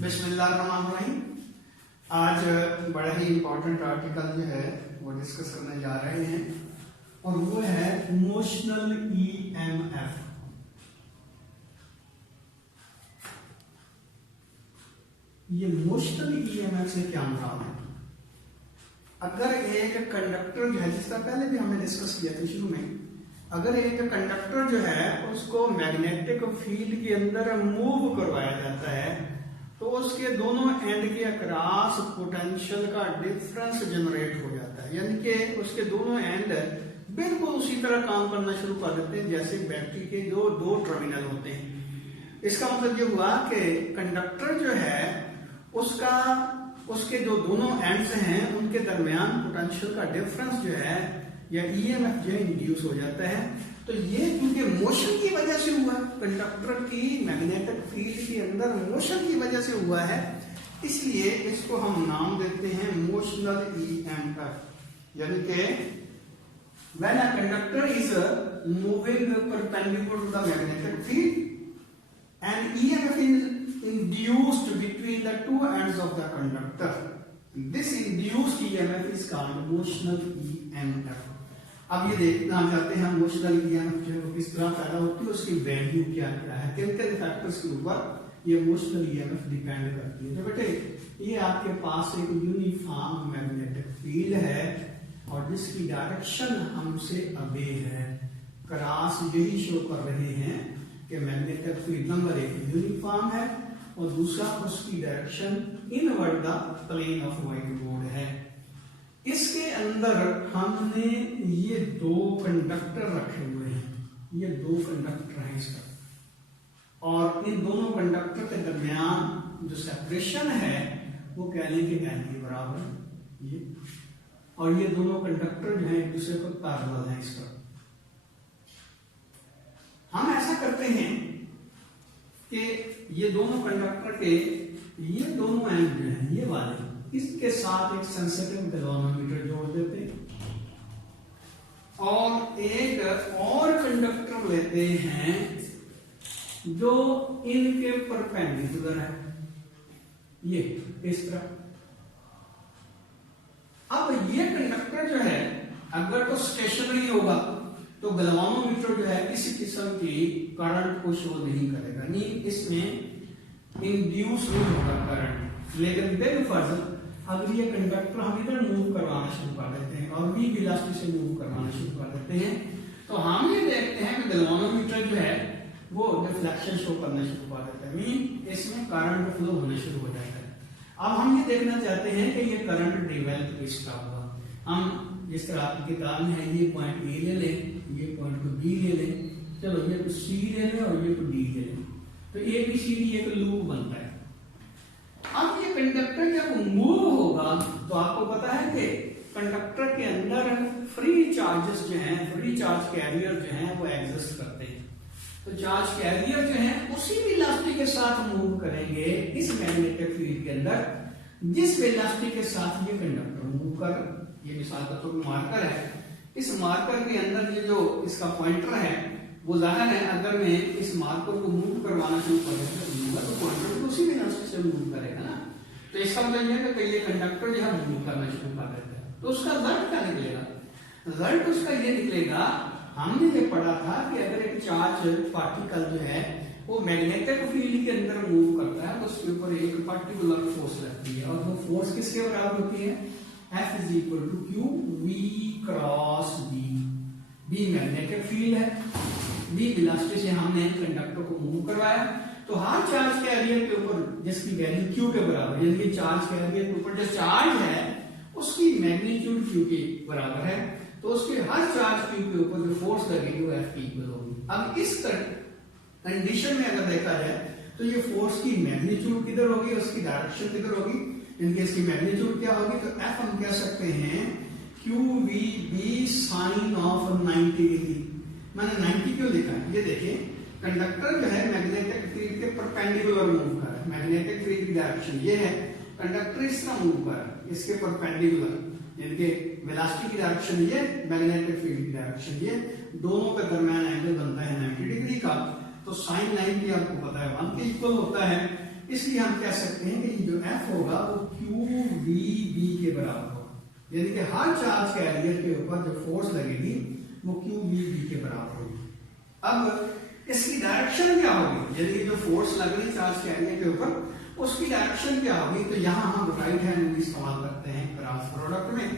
बिस्मिल्लाहिर्रहमानिर्रहीम। आज बड़ा ही इम्पोर्टेंट आर्टिकल जो है वो डिस्कस करने जा रहे हैं और वो है मोशनल ईएमएफ। ये मोशनल ईएमएफ से क्या मुराद है? अगर एक कंडक्टर जो है, जिसका पहले भी हमने डिस्कस किया था शुरू में, अगर एक कंडक्टर जो है उसको मैग्नेटिक फील्ड के अंदर मूव करवाया जाता है तो उसके दोनों एंड के अक्रॉस पोटेंशियल का डिफरेंस जनरेट हो जाता है, यानी कि उसके दोनों एंड बिल्कुल उसी तरह काम करना शुरू कर देते हैं जैसे बैटरी के जो दो टर्मिनल होते हैं। इसका मतलब ये हुआ कि कंडक्टर जो है उसके जो दोनों एंड्स हैं उनके दरमियान पोटेंशियल का डिफरेंस जो है या ईएमएफ जो इंड्यूस हो जाता है। तो ये क्योंकि मोशन की वजह से हुआ, कंडक्टर की मैग्नेटिक फील्ड के अंदर मोशन की वजह से हुआ है, इसलिए इसको हम नाम देते हैं मोशनल ईएमएफ। यानी कि when a conductor is moving perpendicular to the magnetic field and EMF is induced between the two ends of the conductor, this induced EMF is called motional EMF. अब ये देखना चाहते हैं हम मोशनल ईएमएफ जो है किस तरह पैदा होती है, उसकी वैल्यू क्या क्या है, किन किन फैक्टर्स के ऊपर ये मोशनल ईएमएफ डिपेंड करती है। तो बेटे ये आपके पास एक यूनिफॉर्म मैग्नेटिक फील्ड है और जिसकी डायरेक्शन हमसे अवे है, क्रॉस यही शो कर रहे हैं कि मैग्नेटिक फील्ड नंबर एक यूनिफॉर्म है और दूसरा उसकी direction inward the plane of white board है। इसके अंदर हमने ये दो कंडक्टर रखे हुए हैं, ये दो कंडक्टर हैं इसका, और इन दोनों कंडक्टर के दरमियान जो सेपरेशन है वो कह लें कि एन के बराबर ये, और ये दोनों कंडक्टर जो है एक दूसरे को पैरेलल है इसका। हम ऐसा करते हैं कि ये दोनों कंडक्टर के ये दोनों एंड जो है ये वाले, इसके साथ एक सेंसिटिव गैल्वेनोमीटर जोड़ देते हैं और एक और कंडक्टर लेते हैं जो इनके परपेंडिकुलर है, ये इस तरह। अब ये कंडक्टर जो है अगर तो स्टेशनरी होगा तो गैल्वेनोमीटर जो है इस किस्म की करंट को शो नहीं करेगा, नहीं इसमें इंड्यूस नहीं होगा करंट। लेकिन बिग फर्ज अगर ये कंडक्टर हम इधर मूव करवाना शुरू कर देते हैं और वी वेलोसिटी से मूव करवाना शुरू कर देते हैं तो हम ये देखते हैं कि गैल्वेनोमीटर जो है वो डिफ्लेक्शन शो करना शुरू कर देता है, मीन इसमें करंट फ्लो होना शुरू हो जाता है। अब हम ये देखना चाहते हैं कि ये करंट डेवलप किस तरह हुआ। हम जिस तरह आपकी किताब में है, ये पॉइंट ए ले लें, ये पॉइंट को बी ले लें, चलो ये को सी ले लें और ये को डी ले लें, तो ए बी सी डी एक लूप बनता है। अब ये कंडक्टर जब मूव होगा तो आपको पता है कि कंडक्टर के अंदर फ्री चार्जेस जो हैं, फ्री चार्ज कैरियर जो हैं वो एग्जिस्ट करते हैं। तो चार्ज कैरियर जो हैं उसी वेलोसिटी के साथ मूव करेंगे इस मैग्नेटिक फील्ड के अंदर जिस वेलोसिटी के साथ ये कंडक्टर मूव कर। ये मिसाल का तो मार्कर है, इस मार्कर के अंदर ये जो इसका पॉइंटर है वो जाहिर है अगर मैं इस मार्कर को मूव करवाना शुरू करूंगा तो पॉइंटर को उसी वेलोसिटी से मूव करेगा ना। तो इसका मतलब यह है कि ये कंडक्टर जो है मूव करना शुरू कर देता है, तो उसका रिजल्ट क्या निकलेगा? रिजल्ट उसका ये निकलेगा, हमने ये पढ़ा था कि अगर एक चार्ज पार्टिकल जो है वो मैग्नेटिक फील्ड के अंदर मूव करता है तो उसके ऊपर एक पर्टिकुलर फोर्स लगती है और वो फोर्स किसके बराबर होती है? F is equal to Q V cross B। B magnetic field है, B वेलोसिटी से हमने कंडक्टर को मूव करवाया तो हर चार्ज कैरियर के ऊपर जिसकी वैल्यू Q के बराबर, यानी चार्ज कैरियर के ऊपर जो चार्ज है उसकी मैग्नीट्यूड Q के बराबर है, तो उसके हर चार्ज Q के ऊपर जो फोर्स लगेगी वो F की इक्वल होगी। अब इस कंडीशन में अगर देखा जाए तो ये फोर्स की मैग्नीट्यूड किधर होगी, उसकी डायरेक्शन किधर होगी, इनके इसकी मैग्नीट्यूड क्या होगी? तो F हम कह सकते हैं QVB साइन ऑफ 90 डिग्री। मैंने 90 क्यों लिखा है? ये देखिए कंडक्टर जो है मैग्नेटिक फील्ड के परपेंडिकुलर मूव कर रहा है, मैग्नेटिक फील्ड की डायरेक्शन ये है, कंडक्टर इस तरह मूव कर रहा है इसके परपेंडिकुलर, इनके वेलोसिटी की डायरेक्शन ये, मैग्नेटिक फील्ड की डायरेक्शन ये, दोनों के दरमियान एंगल बनता है 90 डिग्री का। तो साइन 90 आपको पता है 1 के इक्वल होता है, इसलिए हम कह सकते हैं कि जो F होगा वो QVB के बराबर होगा, यानी कि हर चार्ज कैरियर के ऊपर जो फोर्स लगेगी वो QVB के बराबर होगी। अब इसकी डायरेक्शन क्या होगी, यदि जो फोर्स लग रही है चार्ज कैरियर के ऊपर उसकी डायरेक्शन क्या होगी, तो यहाँ हम राइट हैंड रूल इस्तेमाल करते हैं क्रॉस प्रोडक्ट में।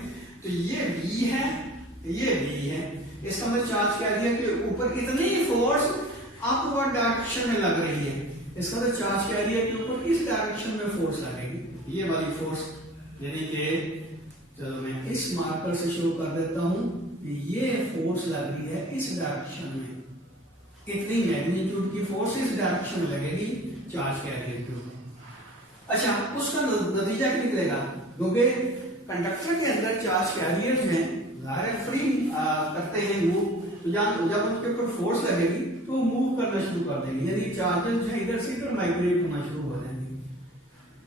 तो ये B है, ये B है, इसका मतलब चार्ज कैरियर के ऊपर इतनी फोर्स अपवर्ड डायरेक्शन में लग रही है, इसका मतलब चार्ज कैरियर के ऊपर इस डायरेक्शन में फोर्स लगेगी, ये वाली फोर्स। यानी कि चलो मैं इस मार्कर से शुरू कर देता हूं कि ये फोर्स लग रही है इस डायरेक्शन में, इतनी मैग्नीट्यूड की फोर्स इस डायरेक्शन में लगेगी चार्ज कैरियर के ऊपर। अच्छा, उसका नतीजा क्या निकलेगा, क्योंकि कंडक्टर के अंदर चार्ज कैरियर जो है जाहिर फ्री करते हैं मूव, तो जब उनके ऊपर फोर्स लगेगी तो मूव करना शुरू कर देंगे, यानी चार्जेस जो है इधर से इधर माइग्रेट होना शुरू हो जाएंगे,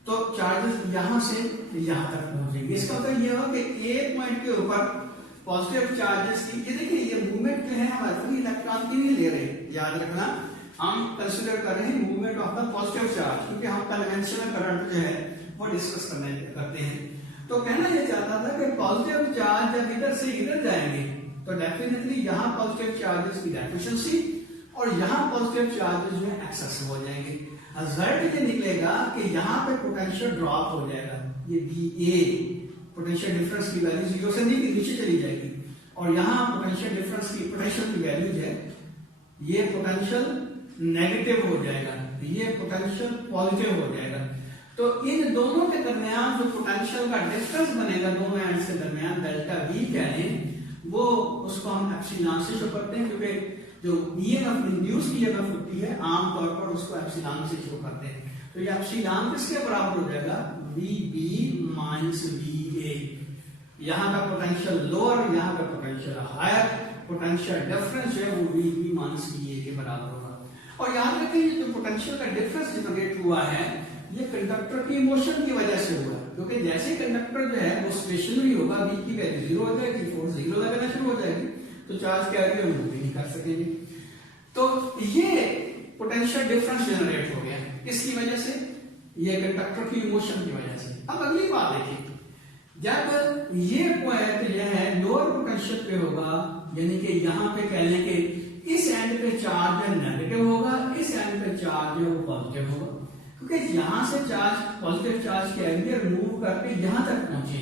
तो चार्जेस यहां से यहां तक पहुंचेंगे। इसका मतलब यह हो कि एक पॉइंट के ऊपर पॉजिटिव चार्जेस की, ये देखिए ये मूवमेंट जो है हम फ्री इलेक्ट्रॉन की नहीं ले रहे, याद रखना, हम कंसीडर कर रहे हैं movement of the positive charge, क्योंकि हम कन्वेंशनल करंट जो है वो डिस्कस करते हैं। तो कहना यह चाहता था कि पॉजिटिव चार्ज जब इधर से इधर जाएंगे तो डेफिनेटली यहाँ पॉजिटिव चार्जेस की डेफिशिएंसी और यहाँ पॉजिटिव चार्जेस जो है एक्सेसिव हो जाएंगे। रिजल्ट ये निकलेगा कि यहाँ पे पोटेंशियल ड्रॉप हो जाएगा, ये BA पोटेंशियल डिफरेंस की वैल्यू जीरो से नीचे चली जाएगी, और यहाँ पोटेंशियल डिफरेंस की पोटेंशियल की वैल्यू जो है ये पोटेंशियल नेगेटिव हो जाएगा, ये पोटेंशियल पॉजिटिव हो जाएगा। तो इन दोनों के दरमियान जो पोटेंशियल का डिफरेंस बनेगा दोनों एंड के दरमियान, डेल्टा V कहें, वो उसको हम एप्सिलॉन से शो करते हैं, क्योंकि जो EMF इंड्यूस EMF होती है आमतौर पर उसको एप्सिलॉन से शो करते हैं। तो ये एप्सिलॉन किसके बराबर हो जाएगा, VB माइनस VA। यहाँ का पोटेंशियल लोअर, यहाँ का पोटेंशियल हायर, पोटेंशियल डिफरेंस जो है वो VB माइनस VA के बराबर होगा। और याद रखें ये जो पोटेंशियल का डिफरेंस जनरेट हुआ है ये कंडक्टर की मोशन की वजह से हुआ, क्योंकि जैसे कंडक्टर जो है वो स्टेशनरी होगा, V की वैल्यू जीरो हो जाएगी, फोर्स जीरो लगना शुरू हो जाएगी, तो चार्ज कैरियर मूव भी नहीं कर सकेंगे। तो ये पोटेंशियल डिफरेंस जनरेट हो गया इसकी वजह से, ये कंडक्टर की मोशन की वजह से। अब अगली बात देखिए, जब ये पॉइंट जो है लोअर पोटेंशियल पे होगा, यानी कि यहाँ पे कह लें कि इस एंड पे चार्ज नेगेटिव होगा, इस एंड पे चार्ज जो पॉजिटिव होगा, क्योंकि यहां से charge positive charge carrier move करके यहां तक पहुंचे,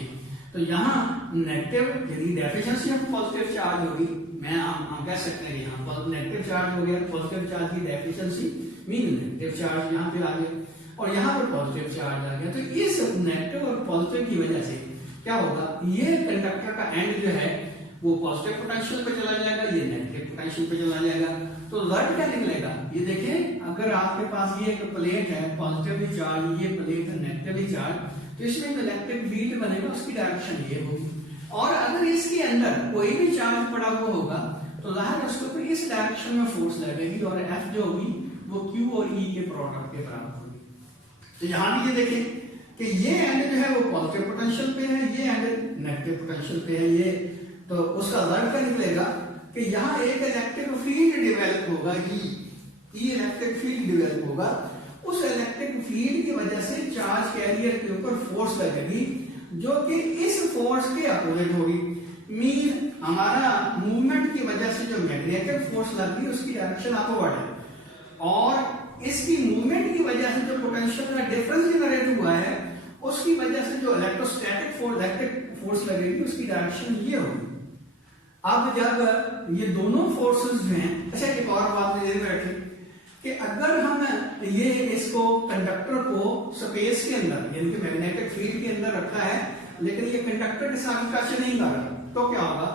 तो यहां नेगेटिव यदि डेफिशिएंसी ऑफ पॉजिटिव चार्ज होगी, मैं हम कह सकते हैं यहाँ नेगेटिव चार्ज हो गया, पॉजिटिव चार्ज की डेफिशिएंसी मीन नेगेटिव चार्ज यहाँ पे आ गया, और यहाँ पर पॉजिटिव चार्ज आ गया। तो इस नेगेटिव और पॉजिटिव की वजह से क्या होगा, ये कंडक्टर का एंड जो है वो पॉजिटिव पोटेंशियल पे चला जाएगा, ये नेगेटिव पोटेंशियल पे चला जाएगा। तो रिजल्ट क्या निकलेगा, ये देखिए, अगर आपके पास ये एक प्लेट है पॉजिटिवली चार्ज, ये प्लेट है नेगेटिवली चार्ज, तो इसमें जो इलेक्ट्रिक फील्ड बनेगा उसकी डायरेक्शन ये होगी, और अगर इसके अंदर कोई भी चार्ज पड़ा हुआ होगा तो जाहिर उसके ऊपर इस डायरेक्शन में फोर्स लगेगी, और F जो होगी वो Q और E के प्रोडक्ट के बराबर होगी। तो यहाँ भी ये देखिए कि ये एंड जो है वो पॉजिटिव पोटेंशियल पे है, ये एंड नेगेटिव पोटेंशियल पे है, ये तो उसका रिजल्ट क्या निकलेगा कि यहाँ एक इलेक्ट्रिक फील्ड डेवलप होगा, E इलेक्ट्रिक फील्ड डेवलप होगा, उस इलेक्ट्रिक फील्ड की वजह से चार्ज कैरियर के ऊपर फोर्स लगेगी जो कि इस फोर्स के अपोजिट होगी। मीन हमारा मूवमेंट की वजह से जो मैग्नेटिक फोर्स लग रही है उसकी डायरेक्शन अपवर्ड है, और इसकी मूवमेंट की वजह से जो पोटेंशियल का डिफरेंस जनरेट हुआ है उसकी वजह से जो इलेक्ट्रोस्टैटिक फोर्स इलेक्ट्रिक फोर्स लगेगी उसकी डायरेक्शन ये होगी। अब जब ये दोनों फोर्सेस जो हैं, अच्छा एक और बात ध्यान में रखें कि अगर हम ये इसको कंडक्टर को स्पेस के अंदर यानी कि मैग्नेटिक फील्ड के अंदर रखा है, लेकिन ये कंडक्टर के साथ टच नहीं कर रहा, तो क्या होगा,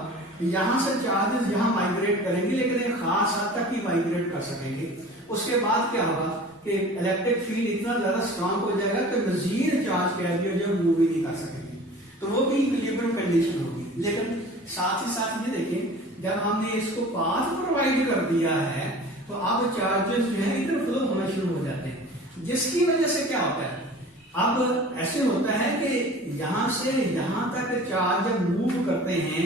यहां से चार्जेस यहां माइग्रेट करेंगे, लेकिन एक खास हद तक ही माइग्रेट कर सकेंगे। उसके बाद क्या होगा कि इलेक्ट्रिक फील्ड इतना ज्यादा स्ट्रांग हो जाएगा कि मजीद चार्ज कैरियर जो मूव ही नहीं कर सकेंगे, तो वो भी इक्विलिब्रियम कंडीशन होगी। लेकिन साथ ही साथ ये देखें, जब हमने इसको पाथ प्रोवाइड कर दिया है तो अब चार्जेस जो है इधर फ्लो होना शुरू हो जाते हैं, जिसकी वजह से क्या होता है, अब ऐसे होता है कि यहां से यहां तक चार्ज जब मूव करते हैं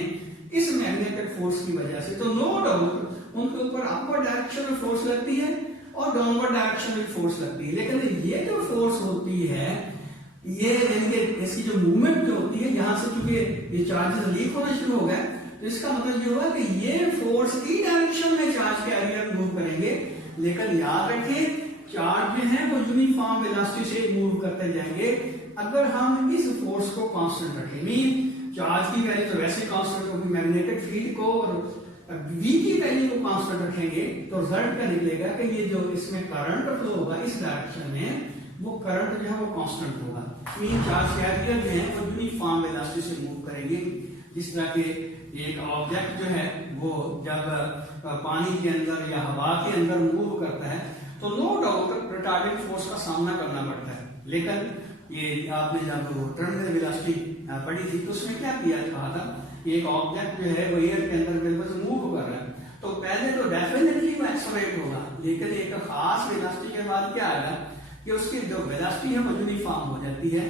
इस मैग्नेटिक फोर्स की वजह से, तो नो डाउट उनके ऊपर अपवर्ड डायरेक्शन में फोर्स लगती है और डाउनवर्ड डायरेक्शन में फोर्स लगती है। लेकिन ये जो फोर्स होती है, ये यानी कि इसकी जो मूवमेंट जो होती है, यहाँ से चूंकि ये चार्जेस लीक होना शुरू हो गए, तो इसका मतलब ये हुआ कि ये फोर्स की डायरेक्शन में चार्ज कैरियर मूव करेंगे। लेकिन याद रखें चार्ज जो है वो यूनिफॉर्म वेलोसिटी से मूव करते जाएंगे अगर हम इस फोर्स को कांस्टेंट रखें। मीन चार्ज की वैल्यू तो वैसे कांस्टेंट होगी, मैग्नेटिक फील्ड को और v की वैल्यू को कांस्टेंट रखेंगे तो रिजल्ट क्या निकलेगा कि ये जो इसमें करंट फ्लो होगा इस डायरेक्शन में, वो करंट जो है वो कांस्टेंट होगा। मीन चार्ज कैरियर जो है वो यूनिफॉर्म वेलोसिटी से मूव करेंगे। जिस तरह के एक ऑब्जेक्ट जो है वो जब पानी के अंदर या हवा के अंदर मूव करता है तो नो डाउट रिटार्डिंग फोर्स का सामना करना पड़ता है। लेकिन ये आपने जब टर्मिनल वेलोसिटी पढ़ी थी तो उसमें क्या किया कहा था, एक ऑब्जेक्ट जो है वो एयर के अंदर बिल्कुल मूव कर रहा है तो पहले तो डेफिनेटली वो एक्सेलरेट होगा, लेकिन एक खास वेलोसिटी के बाद क्या आएगा कि उसकी जो वेलोसिटी है वो यूनिफॉर्म हो जाती है।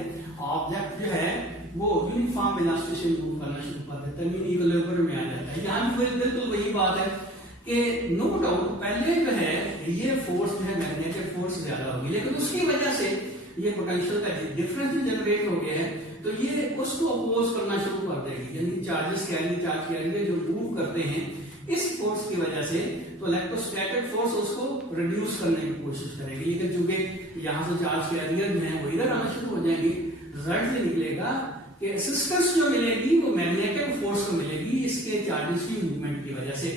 ऑब्जेक्ट जो है वो यूनिफॉर्म वेलोसिटी से मूव करना शुरू कर देता है, मीन इक्विलिब्रियम में आ जाता है। यहाँ भी बिल्कुल वही बात है कि नो डाउट पहले जो है ये फोर्स जो है मैग्नेटिक फोर्स ज्यादा होगी, लेकिन उसकी वजह से ये पोटेंशियल का डिफरेंस जो जनरेट हो गया है तो ये उसको अपोज करना शुरू कर देगी। यानी चार्जेस चार्ज कैरियर जो मूव करते हैं इस फोर्स की वजह से, तो इलेक्ट्रोस्टैटिक फोर्स उसको रिड्यूस करने की कोशिश करेगी। लेकिन चूंकि यहाँ से चार्ज कैरियर जो है वो इधर आना शुरू हो जाएंगे, रिजल्ट ये निकलेगा कि असिस्टेंस जो मिलेगी वो मैग्नेटिक फोर्स को मिलेगी इसके चार्जेस की मूवमेंट की वजह से।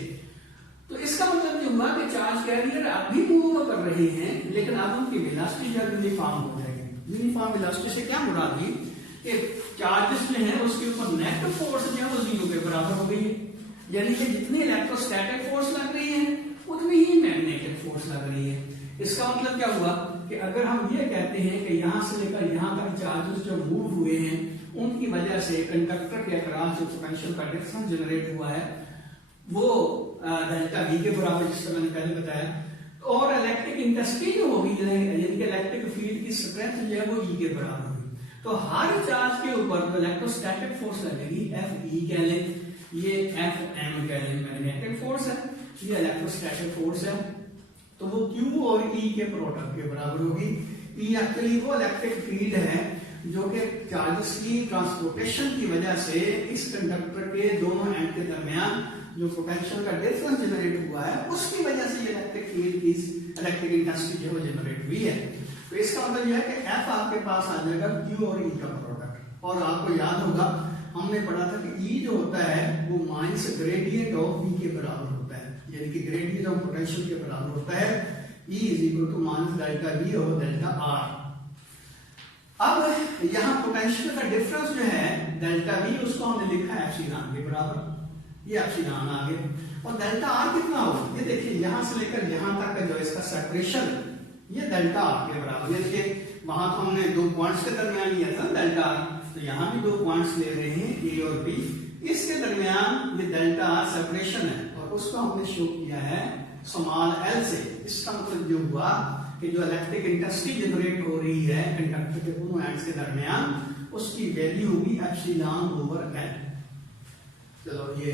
तो इसका मतलब ये हुआ कि चार्ज कैरियर अब भी मूव कर रहे हैं, लेकिन अब उनकी वेलोसिटी जो यूनिफॉर्म हो जाएगी। यूनिफॉर्म वेलोसिटी से क्या मुराद है कि चार्जेस जो है उसके ऊपर नेट फोर्स जो है वो जीरो के बराबर हो गई है। यानी कि जितनी इलेक्ट्रोस्टैटिक फोर्स लग रही है उतनी ही मैग्नेटिक फोर्स लग रही है। इसका मतलब क्या हुआ कि अगर हम ये कहते हैं कि यहां से लेकर यहां तक चार्जेस जो मूव हुए हैं उनकी वजह से कंडक्टर के अक्रॉस जो पोटेंशियल का डिफरेंस जनरेट हुआ है वो डेल्टा वी के बराबर, जिस तरह मैंने पहले बताया, और इलेक्ट्रिक इंटेंसिटी जो होगी यानी कि इलेक्ट्रिक फील्ड की स्ट्रेंथ जो है वो ई के बराबर होगी। तो हर चार्ज के ऊपर जो इलेक्ट्रोस्टैटिक फोर्स लगेगी एफ ई कह लें, ये एफ एम कह लें मैग्नेटिक फोर्स है, ये इलेक्ट्रोस्टैटिक फोर्स है, तो वो क्यू और ई के प्रोडक्ट के बराबर होगी। ई एक्चुअली वो इलेक्ट्रिक फील्ड है जो कि चार्जेस की ट्रांसपोर्टेशन की वजह से इस कंडक्टर के दोनों एंड के दरमियान जो पोटेंशियल का डिफरेंस जनरेट हुआ है उसकी वजह से ये इलेक्ट्रिक फील्ड की इलेक्ट्रिक इंटेंसिटी जो जनरेट हुई है। तो इसका मतलब यह है कि एफ आपके पास आ जाएगा क्यू और ई का प्रोडक्ट। और आपको याद होगा हमने पढ़ा था कि ई जो होता है वो माइनस ग्रेडियंट ऑफ वी के बराबर होता है, यानी कि ग्रेडियंट ऑफ पोटेंशियल के बराबर होता है। E is equal to minus delta V और डेल्टा आर। अब यहाँ पोटेंशियल का डिफरेंस जो है डेल्टा वी उसको हमने लिखा है एप्सिलॉन के बराबर, ये एप्सिलॉन आ गया। और डेल्टा आर कितना हो, ये देखिए यहां से लेकर यहां तक का जो इसका सेपरेशन ये डेल्टा आर के बराबर है। देखिए वहां तो हमने दो पॉइंट्स के दरमियान लिया था डेल्टा आर, तो यहां भी दो पॉइंट्स ले रहे हैं ए और बी, इसके दरमियान ये डेल्टा आर सेपरेशन है और उसको हमने शो किया है स्मॉल एल से। इसका मतलब जो हुआ कि जो इलेक्ट्रिक इंटेंसिटी जनरेट हो रही है कंडक्टर के दोनों एंड्स के दरमियान उसकी वैल्यू होगी एप्सिलॉन ओवर एल। चलो ये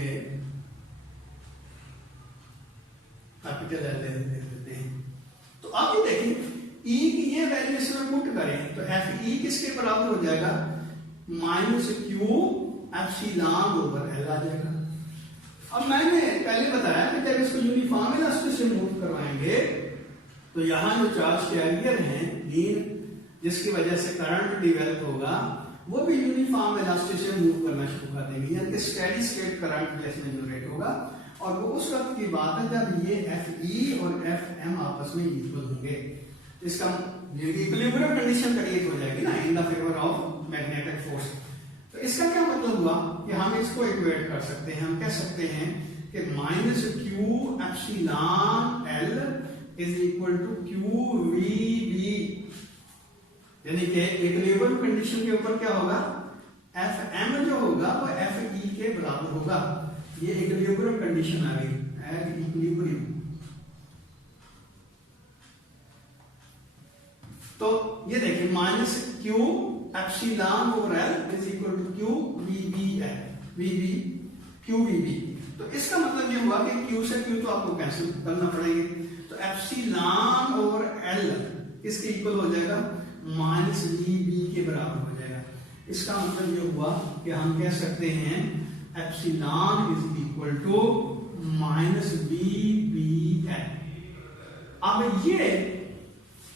कैपिटल एल ले लेते हैं। तो अब ये देखिए E की ये वैल्यू इसमें पुट करें तो एफ ई किसके बराबर हो जाएगा, minus Q epsilon over l आ जाएगा। अब मैंने पहले बताया कि जब इसको यूनिफॉर्म वेलोसिटी से मूव करवाएंगे तो यहां जो चार्ज कैरियर है जिसकी वजह से करंट डेवलप होगा वो भी यूनिफॉर्म वेलोसिटी से मूव करना शुरू कर देंगे, यानी कि स्टेडी स्टेट करंट इसमें जनरेट होगा। और वो उस वक्त की बात है जब ये एफ ई और एफ एम आपस में इक्वल होंगे। इसका इक्विलिब्रियम कंडीशन क्रिएट हो जाएगी ना in the favour of magnetic force. तो इसका क्या मतलब हुआ कि हम इसको इक्वेट कर सकते हैं, हम कह सकते हैं कि minus Q epsilon L is equal to Q V B, यानी कि इक्विलिब्रियम कंडीशन के ऊपर क्या होगा, एफ एम जो होगा वो एफ ई के बराबर होगा। ये इक्विलिब्रियम कंडीशन आ गई, एट इक्विलिब्रियम। तो ये देखिए minus Q epsilon over L is equal to Q V B L, V B Q V B. तो इसका मतलब ये हुआ कि क्यू से क्यू तो आपको कैंसिल करना पड़ेगा, तो एप्सिलॉन ओवर एल इसके इक्वल हो जाएगा माइनस बी बी के बराबर हो जाएगा। इसका मतलब ये हुआ कि हम कह सकते हैं epsilon is equal to minus B B N. अब ये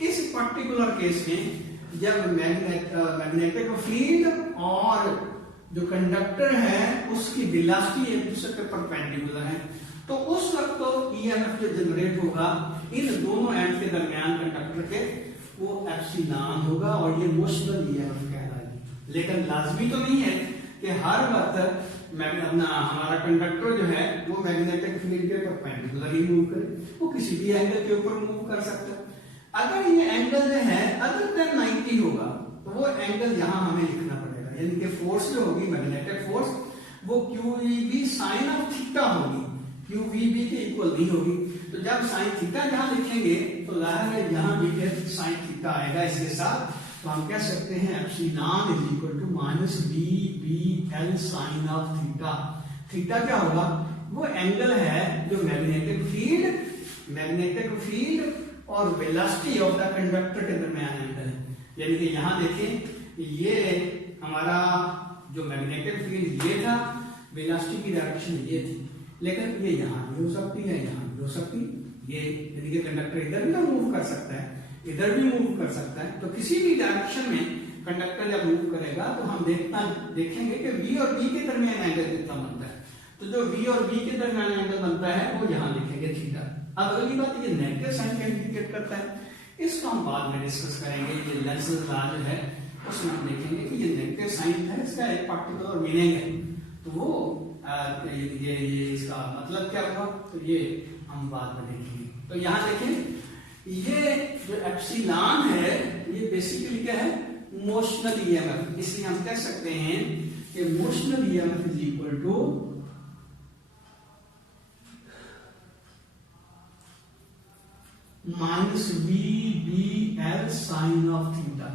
इस पर्टिकुलर केस में जब मैग्नेटिक फील्ड और जो कंडक्टर है उसकी वेलोसिटी एक दूसरे के परपेंडिकुलर है, तो उस वक्त तो ईएमएफ जो जनरेट होगा इन दोनों एंड के दरमियान कंडक्टर के, वो एप्सिलॉन होगा और ये मोशनल ईएमएफ कहलाएगी। लेकिन लाजमी तो नहीं है कि हर वक्त अपना हमारा कंडक्टर जो है वो मैग्नेटिक फील्ड के परपेंडिकुलर ही मूव करे, वो किसी भी एंगल के ऊपर मूव कर सकता है। अगर ये एंगल जो है अदर देन 90 होगा तो वो एंगल यहां हमें लिखना पड़ेगा, यानी कि फोर्स जो होगी मैग्नेटिक फोर्स वो QVB साइन ऑफ थीटा होगी, QVB के इक्वल नहीं होगी। तो जब साइन थीटा जहां लिखेंगे तो जाहिर है यहां भी फिर साइन थीटा आएगा इसके साथ, तो हम कह सकते हैं epsilon is equal to minus B B L sine of theta. Theta क्या होगा? वो एंगल है जो मैग्नेटिक फील्ड और वेलोसिटी ऑफ द कंडक्टर के दरमियान एंगल है। यानी कि यहां देखें ये हमारा जो मैग्नेटिक फील्ड ये था, वेलोसिटी की डायरेक्शन ये थी, लेकिन ये यहां भी हो सकती है, यहां भी हो सकती है। ये यानी कि कंडक्टर इधर भी मूव कर सकता है, इधर भी मूव कर सकता है। तो किसी भी डायरेक्शन में कंडक्टर जब मूव करेगा तो हम देखेंगे कि V और B के दरमियान एंगल कितना बनता है। तो जो V और B के दरमियान एंगल बनता है वो यहां लिखेंगे थीटा। अब अगली बात ये नेगेटिव साइन का इंडिकेट करता है, इसको हम बाद में डिस्कस करेंगे। ये लेंस लॉ जो है उसमें हम देखेंगे कि ये नेगेटिव साइन है, इसका एक पर्टिकुलर मीनिंग है, तो वो ये इसका मतलब क्या हुआ तो ये हम बाद में देखेंगे। तो यहाँ देखें ये जो एप्सिलॉन है ये बेसिकली क्या है? Motional EMF. इसलिए हम कह सकते हैं कि motional EMF is equal to minus B B L sine of theta.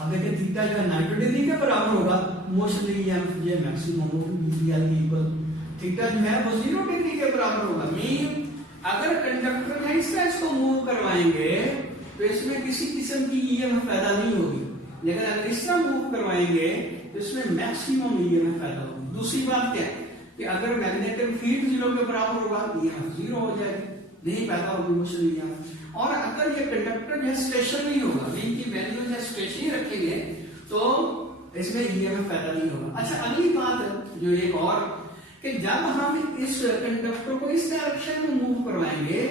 अब देखिए थीटा जो है 90 डिग्री के बराबर होगा, मोशनल ईएमएफ ये मैक्सिमम होगा बी बी एल के इक्वल। थीटा जो है वो 0 डिग्री के बराबर होगा। मीन अगर कंडक्टर है इसको मूव करवाएंगे तो इसमें किसी किस्म की ईएमएफ पैदा नहीं होगी, लेकिन अगर इस तरह मूव करवाएंगे तो इसमें मैक्सिमम ईएमएफ पैदा होगी। दूसरी बात क्या है कि अगर मैग्नेटिक फील्ड 0 के बराबर होगा ईएमएफ 0 हो जाएगी, नहीं पैदा होगी मोशनल ईएमएफ। और अगर ये कंडक्टर जो है स्टेशनरी होगा, V की वैल्यू जो स्टेशनरी रखेंगे तो इसमें ईएमएफ पैदा नहीं होगा। अच्छा अगली बात जो एक और कि जब हम इस कंडक्टर को इस डायरेक्शन में मूव करवाएंगे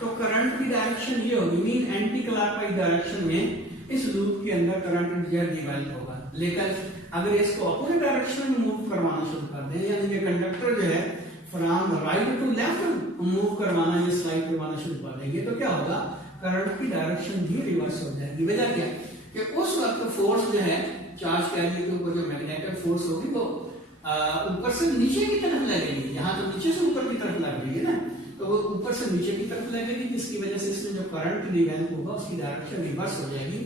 तो करंट की डायरेक्शन ये होगी, मीन एंटी क्लॉकवाइज डायरेक्शन में इस लूप के अंदर करंट जो है डिवेलप होगा। लेकिन अगर इसको अपोजिट डायरेक्शन में मूव करवाना शुरू कर दें, यानी कि कंडक्टर जो है from right to left move करवाना या स्लाइड करवाना शुरू कर देंगे तो क्या होगा? करंट की डायरेक्शन भी रिवर्स हो जाएगी। वजह क्या कि उस वक्त फोर्स जो है चार्ज कैरियर के ऊपर जो मैग्नेटिक फोर्स होगी वो ऊपर से नीचे की तरफ लगेगी। यहाँ तो नीचे से ऊपर की तरफ लग रही है ना, तो वो ऊपर से नीचे की तरफ लगेगी, जिसकी वजह से इसमें जो करंट डिवेलप होगा उसकी डायरेक्शन रिवर्स हो जाएगी।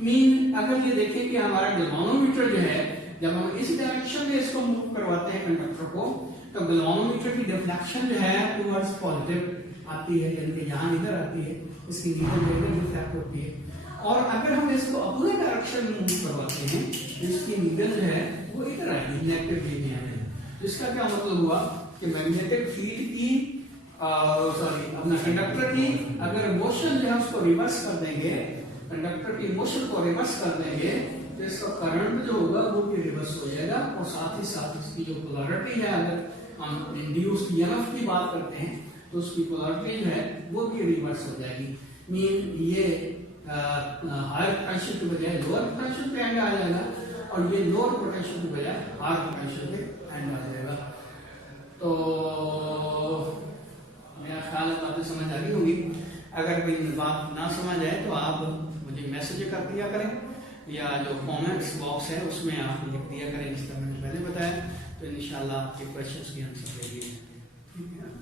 मीन अगर ये देखें कि हमारा गैल्वेनोमीटर जो है जब हम इस डायरेक्शन में इसको मूव करवाते हैं कंडक्टर को तो गैल्वेनोमीटर की डिफ्लेक्शन जो है टुवर्ड्स पॉजिटिव आती है, यानी कि यहाँ इधर आती है, इसकी नीडल इधर रिफ्लेक्ट होती है। और अगर हम इसको अपोजिट डायरेक्शन में मूव करवाते हैं तो इसकी नीडल जो है वो इधर आएगी, नेगेटिव वे में आएगी। जिसका क्या मतलब हुआ कि मैग्नेटिक फील्ड की अपना कंडक्टर की अगर मोशन जो है उसको रिवर्स कर देंगे, कंडक्टर की मोशन को रिवर्स कर देंगे तो इसका करंट जो होगा वो भी रिवर्स हो जाएगा और साथ ही साथ इसकी जो पोलैरिटी है, अगर हम इंड्यूस्ड ईएमएफ की बात करते हैं तो उसकी पोलैरिटी जो है वो भी रिवर्स हो जाएगी। मीन ये हायर पोटेंशियल की बजाय लोअर पोटेंशियल पे एंड आ जाएगा और ये लोअर पोटेंशियल की बजाय हायर पोटेंशियल पे एंड आ जाएगा। तो मेरा ख्याल है बातें समझ आ गई होगी। अगर कोई बात ना समझ आए तो आप मुझे मैसेज कर दिया करें या जो कमेंट्स बॉक्स है उसमें आप लिख दिया करें, जिस तरह मैंने पहले बताया, तो इंशाल्लाह आपके क्वेश्चंस की आंसर दे दिए। ठीक है।